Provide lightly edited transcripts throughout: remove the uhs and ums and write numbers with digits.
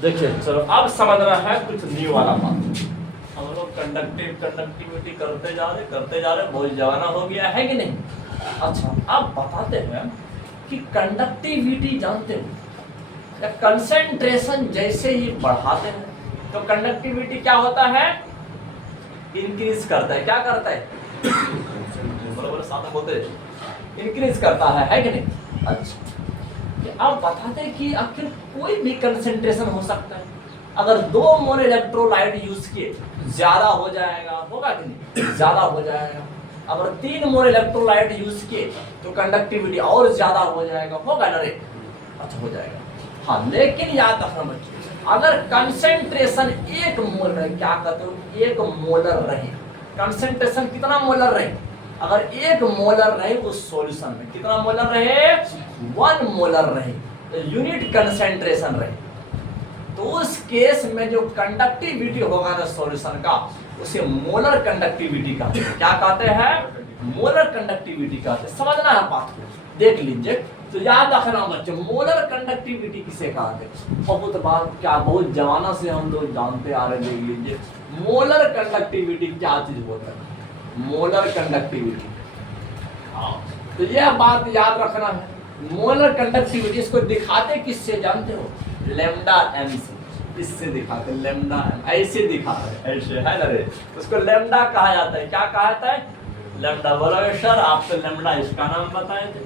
देखिए चलो अब समझना है कुछ न्यू वाला बात। हम लोग कंडक्टिविटी करते जा रहे बहुत जमाना हो गया है कि नहीं। अच्छा अब बताते हैं कि कंडक्टिविटी जानते हो या कंसंट्रेशन जैसे ही बढ़ाते हैं तो कंडक्टिविटी क्या होता है, इंक्रीज करता है। क्या करता है, बराबर साथ में बोलते इंक्रीज करता है कि नहीं। अच्छा अब बताते हैं कि आखिर कोई भी कंसंट्रेशन हो सकता है। अगर 2 मोल इलेक्ट्रोलाइट यूज किए ज्यादा हो जाएगा, होगा कि नहीं, ज्यादा हो जाएगा। अगर 3 मोल इलेक्ट्रोलाइट यूज किए तो कंडक्टिविटी और ज्यादा हो जाएगा, होगा ना रे। अच्छा हो जाएगा। हाँ लेकिन याद रखना बच्चों, अगर कंसंट्रेशन 1 मोल रहे, क्या कहते हो 1 मोलर रहे, कंसंट्रेशन कितना मोलर रहे, अगर 1 मोलर रहे उस सॉल्यूशन में, कितना मोलर रहे 1 मोलर रहे, तो यूनिट कंसंट्रेशन रहे, तो उस केस में जो कंडक्टिविटी होगा ना सॉल्यूशन का उसे मोलर कंडक्टिविटी कहते हैं। क्या कहते हैं, मोलर कंडक्टिविटी कहते हैं। समझना है बात को, देख लीजिए। तो याद रखना बच्चों, मोलर कंडक्टिविटी किसे कहते हैं, बहुत बात क्या बहुत जमाना से हम लोग जानते आ रहे। देख लीजिए मोलर कंडक्टिविटी क्या चीज होता है, मोलर कंडक्टिविटी। हाँ तो यह बात याद रखना है। मोलर कंडक्टिविटी इसको दिखाते किससे जानते हो, लैम्डा एम से, इससे दिखाते लैम्डा एम, ऐसे दिखाते ऐसे है ना रे, उसको लैम्डा कहा जाता है। क्या कहा जाता है, लैम्डा। बोलोगे सर आप तो लैम्डा इसका नाम बताए थे,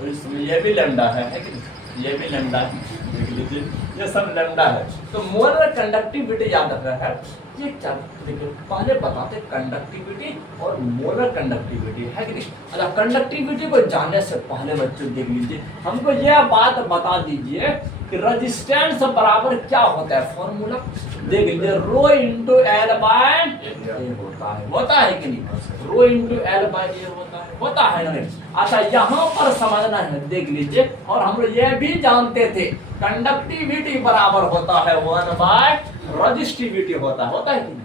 और इसमें ये भी लैम्डा है कि नहीं, ये भी लैम्डा है, देख लीजिए ये सब लैम्डा है। तो मोलर कंडक्टिविटी याद रखना है। ये देखिए पहले बताते कंडक्टिविटी और मोलर कंडक्टिविटी है कि नहीं। अच्छा कंडक्टिविटी को जानने से पहले बच्चों देख लीजिए, हमको यह बात बता दीजिए कि रेजिस्टेंस बराबर क्या होता है, फॉर्मूला देख लीजिए, रो इंटू एल बाय ए होता है कि नहीं, रो इंटू एल बाय ए होता है ना। अच्छा यहाँ पर समझना है, देख लीजिए, और हम लोग ये भी जानते थे कंडक्टिविटी बराबर होता है 1 बाय रेजिस्टिविटी होता है कि नहीं।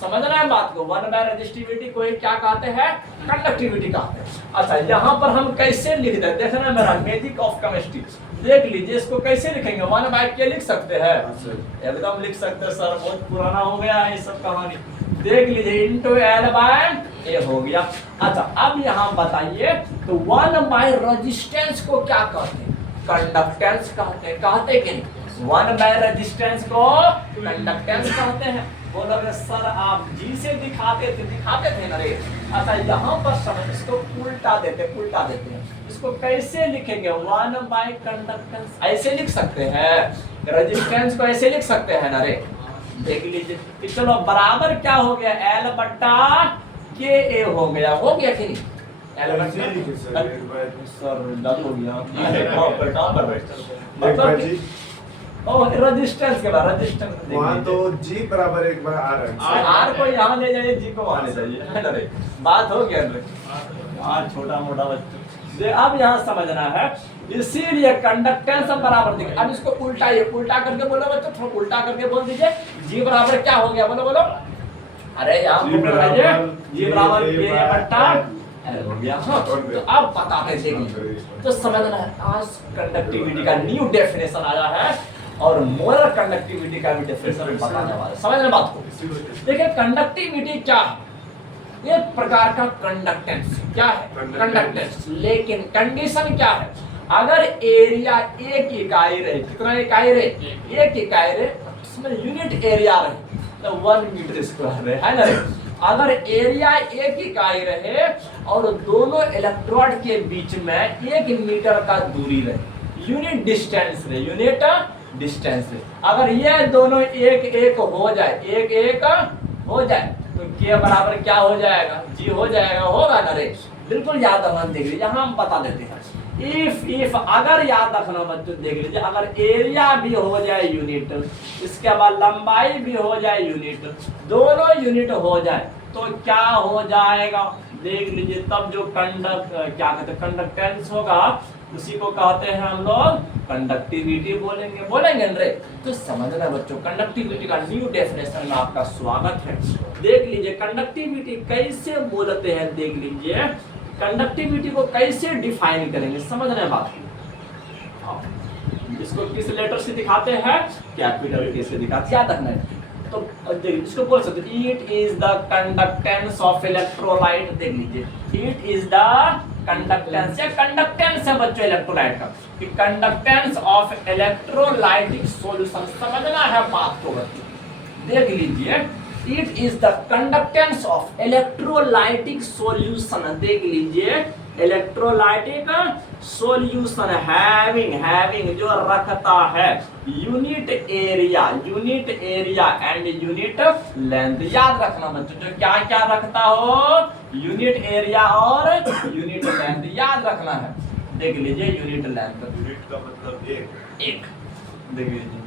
समझना है बात को, 1 बाय रेजिस्टिविटी को ही क्या कहते हैं, कंडक्टिविटी कहते हैं। अच्छा यहाँ पर हम कैसे लिख देते हैं, देखना मेरा मैजिक ऑफ केमिस्ट्री, देख लीजिए इसको कैसे लिखेंगे, 1 बाय के लिख सकते हैं, एकदम लिख सकते हैं सर, बहुत पुराना हो गया है ये सब कहानी। देख लीजिए इंटू एल बाय ए हो गया। अच्छा अब यहाँ बताइए तो 1 बाय रेजिस्टेंस को क्या कहते हैं, कंडक्टेंस कहते कि नहीं, 1 बाय रेजिस्टेंस को कंडक्टेंस कहते हैं। बोलोगे सर आप जी से दिखाते थे ना रे। अच्छा यहाँ पर समझ, इसको उल्टा देते हैं, इसको कैसे लिखेंगे, 1 बाय कंडक्टेंस ऐसे लिख सकते हैं, रेजिस्टेंस को ऐसे लिख सकते हैं ना रे। देख लीजिए कि चलो बराबर क्या हो गया, एल बट्टा के ए हो गया कि नहीं, एल बट्टा सर डल हो गया और रेजिस्टेंस के बाद रेजिस्टेंस वहाँ तो जी बराबर 1 बाय आर है, आर को यहाँ ले जाइए, जी को वहाँ ले जाइए, है ना रे, बात हो गया यार छोटा मोटा बच्चा। अब यहाँ समझना है, इसीलिए कंडक्टेंस बराबर देखिए। अब इसको उल्टा करके बोलो बच्चों, थोड़ा उल्टा करके बोल दीजिए, जी बराबर क्या हो गया, बोलो अरे यहाँ जी बराबर के बट्टा हो गया। हाँ तो अब बताते देखिए, तो समझना है आज कंडक्टिविटी का न्यू डेफिनेशन आया है और मोलर कंडक्टिविटी का भी डेफिनेशन बताने वाले। समझना बात को, देखिए कंडक्टिविटी क्या है, एक प्रकार का कंडक्टेंस। क्या है, कंडक्टेंस, लेकिन कंडीशन क्या है, अगर एरिया 1 इकाई रहे, कितना इकाई रहे, 1 इकाई रहे, इसमें यूनिट एरिया रहे तो 1 मीटर स्क्वायर रहे, है ना। अगर एरिया 1 इकाई रहे और दोनों इलेक्ट्रोड के बीच में 1 मीटर का दूरी रहे, यूनिट डिस्टेंस रहे, यूनिट डिस्टेंस रहे। अगर ये दोनों 1 हो जाए, 1 हो जाए तो के बराबर क्या हो जाएगा, जी हो जाएगा, होगा ना रे। बिल्कुल याद रखना, देख लीजिए यहाँ हम बता देते हैं, इफ अगर याद रखना बच्चों, देख लीजिए अगर एरिया भी हो जाए यूनिट, इसके बाद लंबाई भी हो जाए यूनिट, दोनों यूनिट हो जाए तो क्या हो जाएगा, देख लीजिए तब जो क्या कहते हैं कंडक्टेंस होगा उसी को कहते हैं हम लोग कंडक्टिविटी बोलेंगे रे। तो समझना बच्चों, कंडक्टिविटी का न्यू डेफिनेशन में आपका स्वागत है। देख लीजिए कंडक्टिविटी कैसे बोलते हैं, देख लीजिए कंडक्टिविटी को कैसे डिफाइन करेंगे, समझना बात। इसको किस लेटर से दिखाते हैं? कैपिटल के से दिखाते, याद रखना है। तो देखिए इसको बोल सकते हैं it is the conductance of electrolyte. देख लीजिए इट इज द कंडक्टेंस, या कंडक्टेंस है बच्चों इलेक्ट्रोलाइट का, कि कंडक्टेंस ऑफ इलेक्ट्रोलाइटिक सॉल्यूशन। समझना है बात को बच्चों, देख लीजिए it is the conductance of electrolytic solution. देख लीजिए इलेक्ट्रोलाइटिक सॉल्यूशन हैविंग जो रखता है unit area and unit length. याद रखना बच्चों, जो क्या क्या रखता हो, यूनिट एरिया और यूनिट लेंथ याद रखना है। देख लीजिए यूनिट लेंथ, यूनिट का मतलब एक। देख लीजिए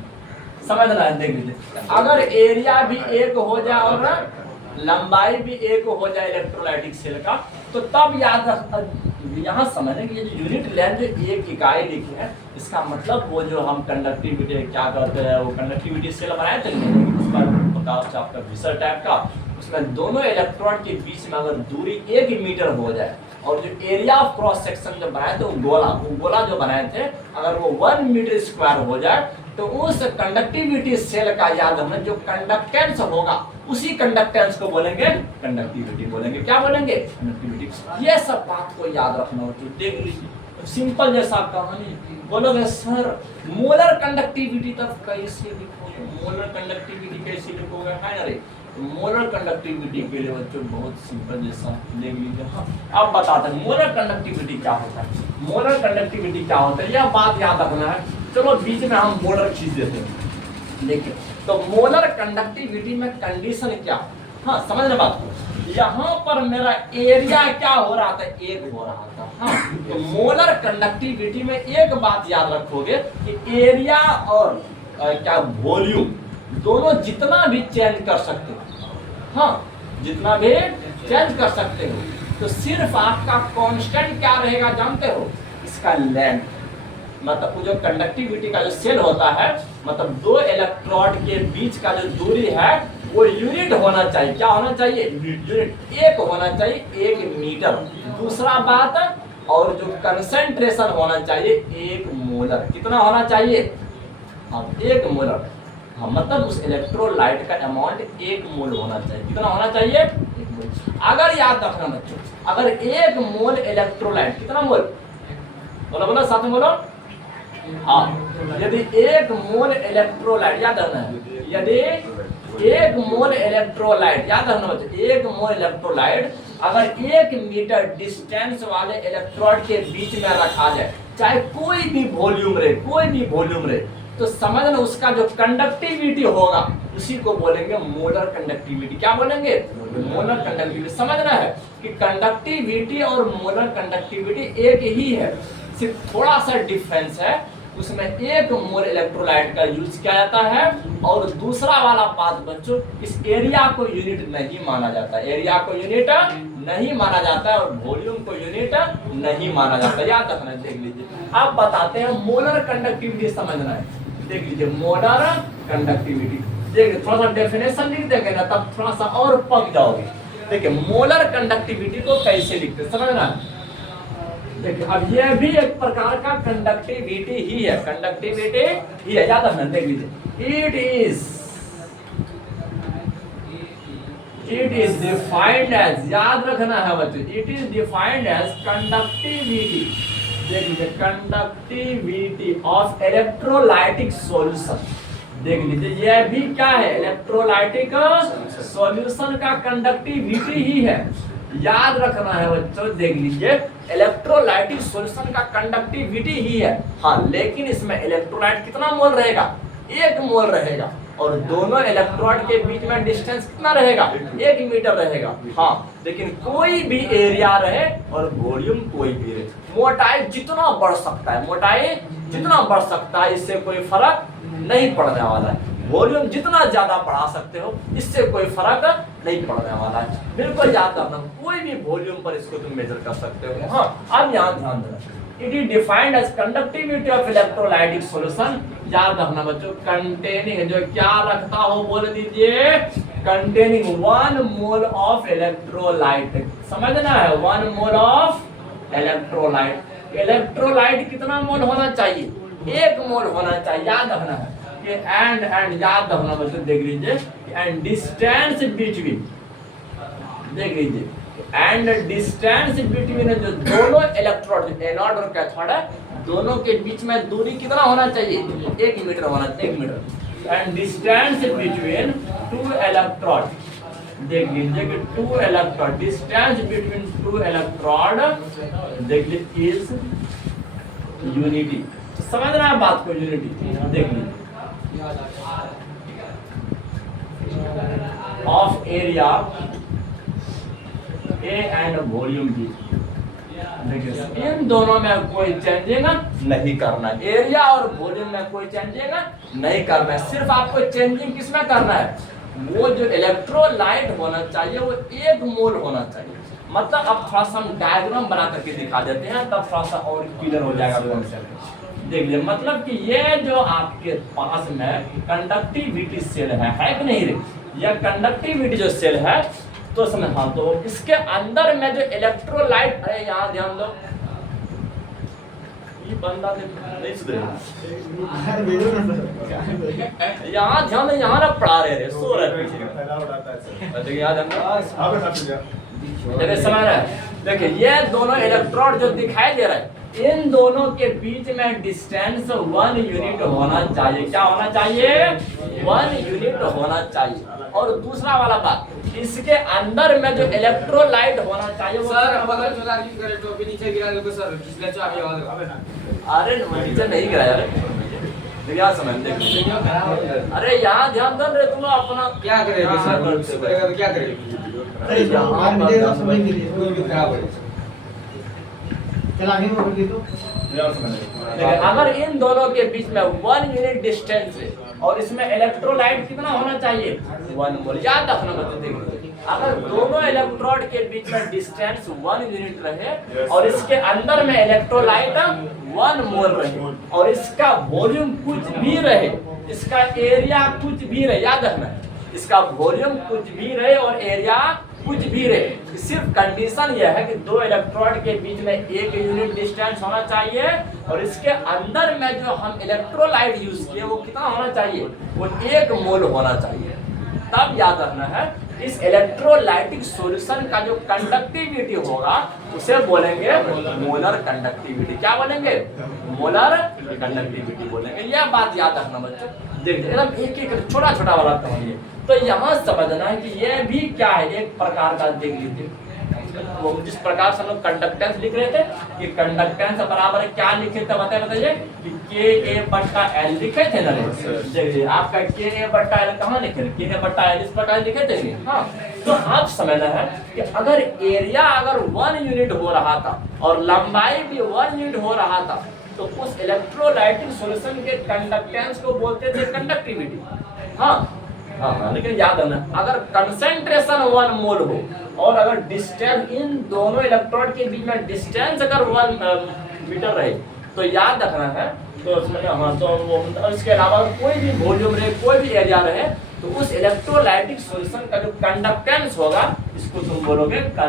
समझना है। देख लीजिए अगर एरिया भी एक हो जाए और लंबाई भी एक हो जाए इलेक्ट्रोलाइटिक सेल का, तो तब याद रख, यहाँ समझने के लिए जो यूनिट लेंथ एक इकाई लिखी है, इसका मतलब वो जो हम कंडक्टिविटी क्या करते हैं, वो कंडक्टिविटी सेल बनाए थे प्रकार से आपका विषय टाइप का, उसमें दोनों इलेक्ट्रॉन के बीच में अगर दूरी 1 मीटर हो जाए और जो एरिया ऑफ क्रॉस सेक्शन जो बनाए थे वो गोला जो बनाए थे अगर वो 1 मीटर स्क्वायर हो जाए, तो उस कंडक्टिविटी सेल का याद रखना जो कंडक्टेंस होगा उसी कंडक्टेंस को बोलेंगे कंडक्टिविटी बोलेंगे। क्या बोलेंगे? कंडक्टिविटी। ये सब बात को याद रखना होती है। देख लीजिए सिंपल जैसा कहानी, बोलोगे सर मोलर कंडक्टिविटी तब कैसे लिखोगे, मोलर कंडक्टिविटी कैसे लिखोगे, है ना रे? मोलर कंडक्टिविटी के लिए बच्चों बहुत सिंपल जैसा देख लीजिए। हाँ अब बताते हैं मोलर कंडक्टिविटी क्या होता है। मोलर कंडक्टिविटी क्या होता है यह बात याद रखना है। चलो बीच में हम मोलर खींच देते हैं। देखिए तो मोलर कंडक्टिविटी में कंडीशन क्या, हाँ समझना बात को, यहाँ पर मेरा एरिया क्या हो रहा था, एक हो रहा था। हाँ तो मोलर कंडक्टिविटी में एक बात याद रखोगे कि एरिया और क्या वॉल्यूम दोनों जितना भी चेंज कर सकते हो, हाँ जितना भी चेंज कर सकते हो, तो सिर्फ आपका कांस्टेंट क्या रहेगा जानते हो, इसका लेंथ। मतलब जो कंडक्टिविटी का जो सेल होता है, मतलब दो इलेक्ट्रोड के बीच का जो दूरी है वो यूनिट होना चाहिए। क्या होना चाहिए? यूनिट एक होना चाहिए, 1 मीटर। दूसरा बात, और जो कंसंट्रेशन होना चाहिए 1 मोलर। कितना होना चाहिए? हाँ 1 मोलर। हाँ मतलब उस इलेक्ट्रोलाइट का अमाउंट 1 मोल होना चाहिए। कितना होना चाहिए? 1 मोल। अगर याद रखना बच्चों, अगर 1 मोल इलेक्ट्रोलाइट, कितना मोल बोलो बोलो साथ में बोलो, हाँ यदि 1 मोल इलेक्ट्रोलाइट, याद रखना है, यदि 1 मोल इलेक्ट्रोलाइट, याद रखना बच्चों, 1 मोल इलेक्ट्रोलाइट अगर 1 मीटर डिस्टेंस वाले इलेक्ट्रोड के बीच में रखा जाए, चाहे कोई भी वॉल्यूम रहे, तो समझना उसका जो कंडक्टिविटी होगा उसी को बोलेंगे मोलर कंडक्टिविटी। क्या बोलेंगे? Molar conductivity. समझना है कि कंडक्टिविटी और मोलर कंडक्टिविटी एक ही है, सिर्फ थोड़ा सा डिफरेंस है। उसमें 1 मोल इलेक्ट्रोलाइट का यूज किया जाता है, और दूसरा वाला बात बच्चों, इस एरिया को यूनिट नहीं माना जाता, एरिया को यूनिट नहीं माना जाता है, और वॉल्यूम को यूनिट नहीं माना जाता। याद रखना है। देख लीजिए आप बताते हैं मोलर कंडक्टिविटी समझना है। देख लीजिए मोलर कंडक्टिविटी, देखिए थोड़ा सा डेफिनेशन लिख देंगे ना तब थोड़ा सा और पक जाओगे। देखिए मोलर कंडक्टिविटी को कैसे लिखते समझना। देखिए अब यह भी एक प्रकार का कंडक्टिविटी ही है, कंडक्टिविटी ही है, याद रखना। देख लीजिए इट इज डिफाइंड एज, याद रखना है बच्चों, it is defined as conductivity. देख लीजिए कंडक्टिविटी ऑफ इलेक्ट्रोलाइटिक सॉल्यूशन। देख लीजिए यह भी क्या है, इलेक्ट्रोलाइटिक सॉल्यूशन का कंडक्टिविटी ही है। याद रखना है बच्चों। देख लीजिए इलेक्ट्रोलाइटिक सॉल्यूशन का कंडक्टिविटी ही है, हाँ लेकिन इसमें इलेक्ट्रोलाइट कितना मोल रहेगा? 1 मोल रहेगा, और दोनों इलेक्ट्रोड के बीच में डिस्टेंस कितना रहेगा? 1 मीटर रहेगा। हाँ लेकिन कोई भी एरिया रहे और वॉल्यूम कोई भी रहे, मोटाई जितना बढ़ सकता है, मोटाई जितना बढ़ सकता है, इससे कोई फर्क नहीं पड़ने वाला है। वॉल्यूम जितना ज्यादा बढ़ा सकते हो, इससे कोई फर्क नहीं पड़ने वाला है। बिल्कुल याद रखना, कोई भी वॉल्यूम पर इसको तुम मेजर कर सकते हो। हाँ अब यहाँ ध्यान देना, it is defined as conductivity of electrolytic solution. याद रखना बच्चों, कंटेनिंग जो क्या रखता हो बोल दीजिए, कंटेनिंग 1 मोल ऑफ इलेक्ट्रोलाइट। समझना है 1 मोल ऑफ इलेक्ट्रोलाइट। इलेक्ट्रोलाइट कितना मोल होना चाहिए? 1 मोल होना चाहिए। याद रखना है कि एंड याद रखना बच्चों, देख लीजिए एंड डिस्टेंस बिटवीन, देख लीजिए एंड डिस्टेंस बिटवीन जो दोनों इलेक्ट्रोड एनोड और कैथोड है दोनों के बीच में दूरी कितना होना चाहिए? 1 मीटर होना चाहिए, 1 metre. And distance between 2 electrode, देख लीजिए कि 2 इलेक्ट्रोड, डिस्टेंस बिटवीन 2 इलेक्ट्रोड देख लीजिए इज यूनिटी। समझ रहा है बात को? यूनिटी देख लीजिए of area A and volume B. देखिए इन दोनों में कोई चेंजिंग नहीं करना है, एरिया और वॉल्यूम में कोई चेंजिंग नहीं करना है। सिर्फ आपको चेंजिंग किसमें करना है? वो जो इलेक्ट्रोलाइट होना चाहिए वो 1 मोल होना चाहिए। मतलब अब थोड़ा सा हम डायग्राम बना करके दिखा देते हैं तब थोड़ा सा और क्लियर हो जाएगा कॉन्सेप्ट। देख लीजिए मतलब कि ये जो आपके पास में कंडक्टिविटी सेल है कि नहीं रे? यह कंडक्टिविटी जो सेल है तो समझ, हाँ तो इसके अंदर में जो इलेक्ट्रोलाइट, अरे यहाँ ध्यान दो ये बंदा नहीं सुधरेगा, यहाँ ध्यान दो, यहाँ ना पढ़ा रहे सो रहे पीछे, याद है? देखिए समझ रहे हैं? देखिए ये दोनों इलेक्ट्रोड जो दिखाई दे रहा है इन दोनों के बीच में डिस्टेंस 1 यूनिट होना चाहिए। क्या होना चाहिए? 1 यूनिट होना चाहिए। और दूसरा वाला बात, इसके अंदर में जो इलेक्ट्रोलाइट होना चाहिए वो सर बगल में लगा के करे तो अभी नीचे गिरा दो सर, किसने चाबी आवाज अबे ना। अरे नीचे नहीं गिराया रे, देखिए समझ देखिए, अरे यहाँ ध्यान दो रे, तुम अपना क्या करेगा सर? करेगा तो क्या करेगा? अरे यार मिलेगा समझ के लिए कोई भी खराब हो चल आगे में बोलिए तो। देखिए अगर इन दोनों के बीच में 1 यूनिट डिस्टेंस है और इसमें इलेक्ट्रोलाइट कितना होना चाहिए? 1 मोल। याद रखना बच्चों, देखिए अगर दोनों इलेक्ट्रोड के बीच में डिस्टेंस 1 यूनिट रहे और इसके अंदर में इलेक्ट्रोलाइट 1 मोल रहे और इसका वॉल्यूम कुछ भी रहे, इसका एरिया कुछ भी रहे, याद रखना इसका वॉल्यूम कुछ भी रहे और एरिया कुछ भी रहे, सिर्फ कंडीशन यह है कि 2 इलेक्ट्रोड के बीच में 1 यूनिट डिस्टेंस होना चाहिए और इसके अंदर में जो हम इलेक्ट्रोलाइट यूज किए वो कितना होना चाहिए? वो 1 मोल होना चाहिए। तब याद रखना है इस इलेक्ट्रोलाइटिक सॉल्यूशन का जो कंडक्टिविटी होगा उसे बोलेंगे मोलर कंडक्टिविटी। क्या बोलेंगे? मोलर कंडक्टिविटी बोलेंगे। यह बात याद रखना बच्चों। देखिए एकदम एक छोटा छोटा वाला कहेंगे तो यहाँ समझना है कि यह भी क्या है, एक प्रकार का देख लीजिए वो जिस प्रकार से हम लोग कंडक्टेंस लिख रहे थे कि कंडक्टेंस बराबर है क्या लिखे थे बताइए कि के ए बट्टा एल लिखे थे ना? देखिए आपका के ए बट्टा एल कहाँ लिखे थे? के ए बट्टा एल इस प्रकार लिखे थे। हाँ तो आप समझना है कि अगर एरिया अगर 1 यूनिट हो रहा था और लंबाई भी 1 यूनिट हो रहा था तो उस इलेक्ट्रोलाइटिक सॉल्यूशन के कंडक्टेंस को बोलते थे कंडक्टिविटी। हाँ हाँ लेकिन याद रखना अगर कंसंट्रेशन 1 मोल हो और अगर डिस्टेंस इन दोनों इलेक्ट्रोड के बीच में डिस्टेंस अगर 1 मीटर रहे तो याद रखना है तो उसमें हाँ तो वो इसके अलावा कोई भी वॉल्यूम रहे कोई भी एरिया रहे तो उस इलेक्ट्रोलाइटिक सॉल्यूशन का जो कंडक्टेंस होगा इसको तुम बोलोगे क्या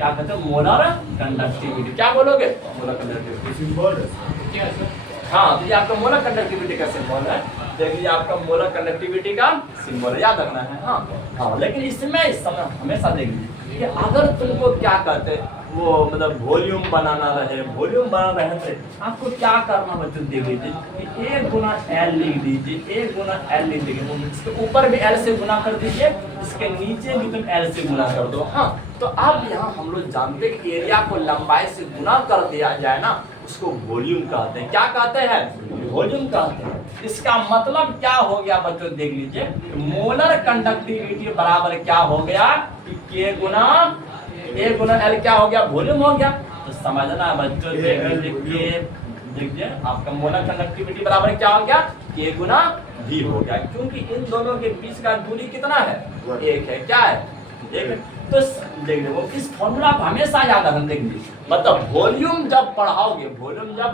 कहते हैं? Molar conductivity. क्या बोलोगे? Molar conductivity. हाँ तो ये आपका मोलर कंडक्टिविटी का सिंबल है। देखिए आपका मोलर कंडक्टिविटी का सिंबल है, याद रखना है। हाँ हाँ लेकिन इसमें इस समय हमेशा देखिए कि अगर तुमको क्या कहते हैं वो मतलब वॉल्यूम बनाना रहे, वॉल्यूम बनाना रहे तो आपको क्या करना बच्चों देख लीजिए कि A गुना L लिख दीजिए, A गुना L लिख दीजिए, इसके ऊपर भी L से गुना कर दीजिए, इसके नीचे भी तुम L से गुना कर दो। हाँ तो अब यहाँ हम लोग जानते हैं कि एरिया को लंबाई से गुना कर दिया जाए ना उसको वॉल्यूम कहते हैं। क्या कहते हैं? वॉल्यूम कहते हैं। इसका मतलब क्या हो गया बच्चों देख लीजिए, मोलर कंडक्टिविटी बराबर क्या हो गया कि K Guna A Guna L क्या हो गया? वॉल्यूम हो गया। तो समझना बच्चों देख लीजिए देखिए आपका मोलर कंडक्टिविटी बराबर क्या हो गया? K गुना V हो गया, क्योंकि इन दोनों के बीच का दूरी कितना है? 1 है। क्या है? 1 है। तो देखिए वो इस फॉर्मूला को हमेशा याद रखना। देखिए मतलब वॉल्यूम जब बढ़ाओगे, वॉल्यूम जब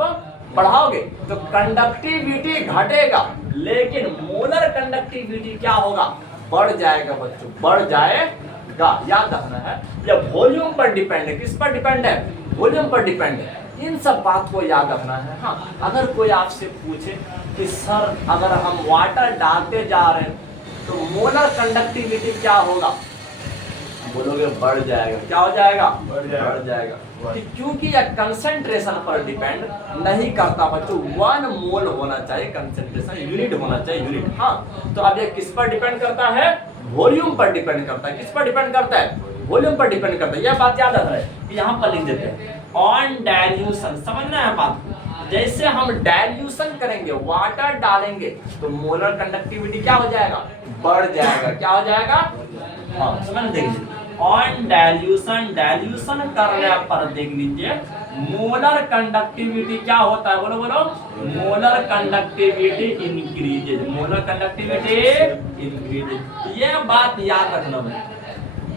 बढ़ाओगे तो कंडक्टिविटी घटेगा लेकिन मोलर कंडक्टिविटी क्या होगा? बढ़ जाएगा बच्चों, बढ़ जाएगा। याद रखना है यह वॉल्यूम पर डिपेंड है। किस पर डिपेंड है? वॉल्यूम पर डिपेंड है। इन सब बात को याद रखना है। हाँ, अगर कोई आपसे पूछे कि सर अगर हम वाटर डालते जा रहे हैं तो मोलर कंडक्टिविटी क्या होगा, बोलोगे बढ़ जाएगा। क्या हो जाएगा? बढ़ जाएगा। बढ़ जाएगा। कि क्योंकि यह कंसंट्रेशन पर डिपेंड नहीं करता बच्चों, 1 मोल होना चाहिए कंसंट्रेशन, यूनिट होना चाहिए, यूनिट। हाँ, तो अब ये किस पर डिपेंड करता है? वॉल्यूम पर डिपेंड करता है। किस पर डिपेंड करता है? वॉल्यूम पर डिपेंड करता है। यह बात याद रखना है कि यहाँ पर लिख देते हैं ऑन डाइल्यूशन। समझना है बात को। जैसे हम डाइल्यूशन करेंगे, वाटर डालेंगे तो मोलर कंडक्टिविटी क्या हो जाएगा? बढ़ जाएगा। क्या हो जाएगा? हाँ, समझ देखिए ऑन डाइल्यूशन, डाइल्यूशन करने पर देख लीजिए मोलर कंडक्टिविटी क्या होता है? बोलो बोलो। Molar conductivity increases, molar conductivity increases. ये बात याद रखना है।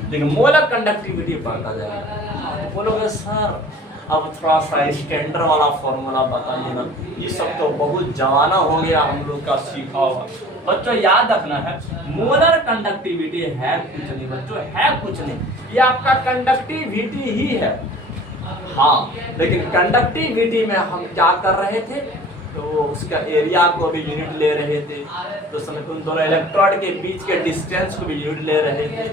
देखिए मोलर कंडक्टिविटी बढ़ता जाएगा। बोलोगे सर अब थोड़ा सा स्टैंडर्ड वाला फॉर्मूला बताइए ना, ये सब तो बहुत जमाना हो गया हम लोग का सीखा हुआ। बच्चों याद रखना है मोलर कंडक्टिविटी है कुछ नहीं बच्चों, है कुछ नहीं, ये आपका कंडक्टिविटी ही है। हाँ, लेकिन कंडक्टिविटी में हम क्या कर रहे थे, तो उसका एरिया को भी यूनिट ले रहे थे, तो समय उन दोनों इलेक्ट्रोड के बीच के डिस्टेंस को भी यूनिट ले रहे थे।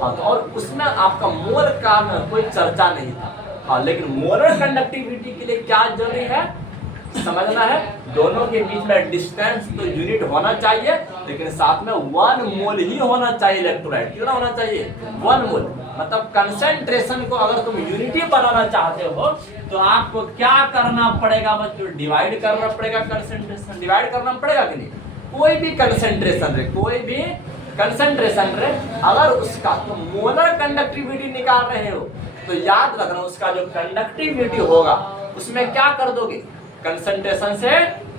हाँ, तो और उसमें आपका मोल का कोई चर्चा नहीं था। हाँ, लेकिन मोलर कंडक्टिविटी के लिए क्या जरूरी है समझना है, दोनों के बीच में डिस्टेंस तो यूनिट होना चाहिए, लेकिन साथ में 1 मोल ही होना चाहिए इलेक्ट्रोलाइट। कितना होना चाहिए? 1 मोल। मतलब कंसंट्रेशन को अगर तुम यूनिटी बनाना चाहते हो तो आपको क्या करना पड़ेगा बच्चों? डिवाइड करना पड़ेगा कंसंट्रेशन। डिवाइड करना पड़ेगा कि नहीं? कोई भी कंसंट्रेशन रहे, कोई भी कंसंट्रेशन रहे, अगर उसका तुम मोलर कंडक्टिविटी निकाल रहे हो तो याद रखना उसका जो कंडक्टिविटी होगा उसमें क्या कर दोगे? कंसंट्रेशन से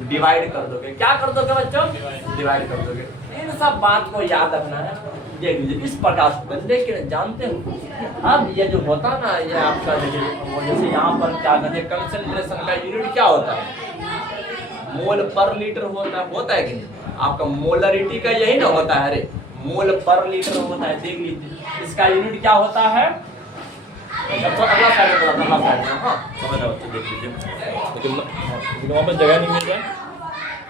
डिवाइड कर दोगे। क्या कर दोगे बच्चों? डिवाइड कर दोगे। इन सब बात को याद रखना है। देख लीजिए इस प्रकार से, लेकिन जानते हो अब ये जो होता ना, ये आपका जैसे यहाँ पर क्या कहते हैं, कंसंट्रेशन का यूनिट क्या होता है? मोल पर लीटर होता है कि नहीं? आपका मोलरिटी का यही ना होता है, अरे मोल पर लीटर होता है। देख लीजिए इसका यूनिट क्या होता है? तो अगला साइड में, अगला साइड में। हाँ, समझ रहे हो? देख लीजिए, लेकिन वहाँ पर जगह नहीं मिल रहा है।